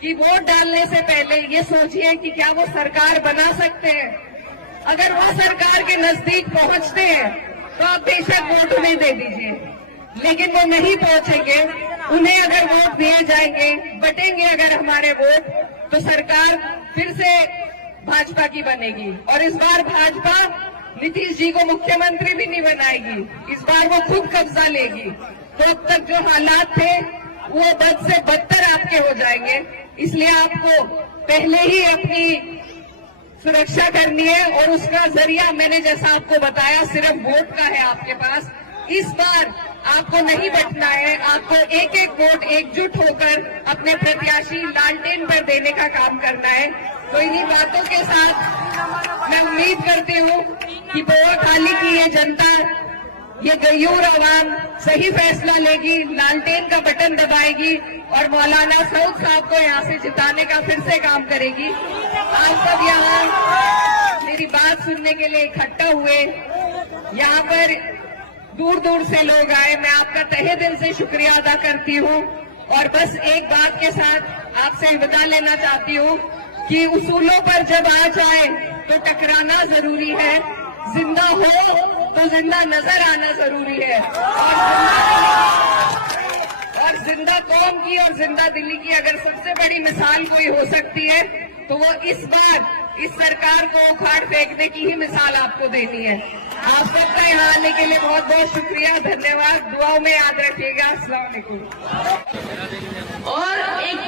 कि वोट डालने से पहले ये सोचिए कि क्या वो सरकार बना सकते हैं। अगर वो सरकार के नजदीक पहुंचते हैं तो आप बेशक वोट उन्हें दे दीजिए, लेकिन वो नहीं पहुंचेंगे। उन्हें अगर वोट दिए जाएंगे, बटेंगे अगर हमारे वोट, तो सरकार फिर से भाजपा की बनेगी। और इस बार भाजपा नीतीश जी को मुख्यमंत्री भी नहीं बनाएगी, इस बार वो खुद कब्जा लेगी। तो अब तक जो हालात थे वो बद से बदतर आपके हो जाएंगे। इसलिए आपको पहले ही अपनी सुरक्षा करनी है, और उसका जरिया मैंने जैसा आपको बताया सिर्फ वोट का है आपके पास। इस बार आपको नहीं बटना है, आपको एक एक वोट एकजुट होकर अपने प्रत्याशी लालटेन पर देने का काम करना है। तो इन्हीं बातों के साथ मैं उम्मीद करती हूँ कि पोवाखाली की ये जनता, ये गयूर आवाम सही फैसला लेगी, लालटेन का बटन दबाएगी और मौलाना सऊद साहब को यहाँ से जिताने का फिर से काम करेगी। आप सब यहाँ मेरी बात सुनने के लिए इकट्ठा हुए, यहाँ पर दूर दूर से लोग आए, मैं आपका तहे दिल से शुक्रिया अदा करती हूँ। और बस एक बात के साथ आपसे विदा लेना चाहती हूँ कि उसूलों पर जब आ जाए तो टकराना जरूरी है, जिंदा हो तो जिंदा नजर आना जरूरी है। और जिंदा कौम की और जिंदा दिल्ली की अगर सबसे बड़ी मिसाल कोई हो सकती है तो वो इस बार इस सरकार को उखाड़ फेंकने की ही मिसाल आपको देनी है। आप सबका यहाँ आने के लिए बहुत बहुत शुक्रिया, धन्यवाद। दुआओं में याद रखिएगा। अस्सलाम वालेकुम। और एक